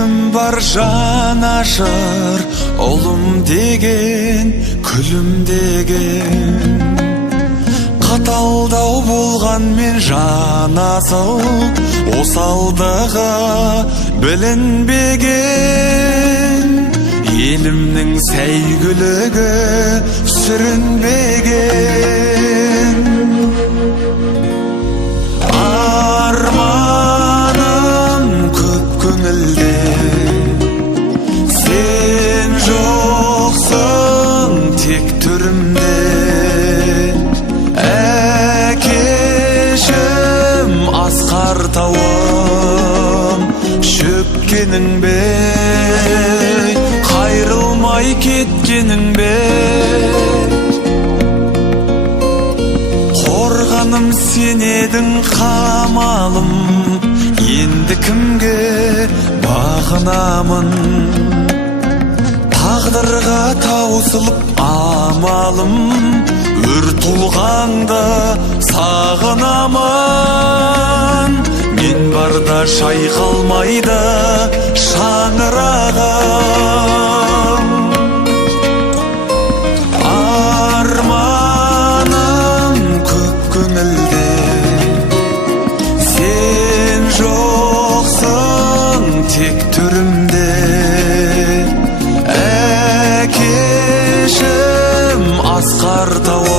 Кемім бар жанашыр, ұлым деген, күлім деген. Қаталдау болған мен жанасыл, осалдығы білінбеген. Елімнің сәйгүлігі сүрінбеген. Арманым көп көңілде, сен жоқсың тек түрімде. Әкешім асқар тауым, шөккенің бе, қайрылмай кеткенің бе. Қорғаным сен едің қамалым, енді кімге бағынамын? Тағдырға таусылып амалым, өр тұлғаңды сағынамын. Мен барда шайқалмайды шаңырағым. Арманым көп көңілде, сен жоқсың тек түрімде. Әкешім асқар тауым,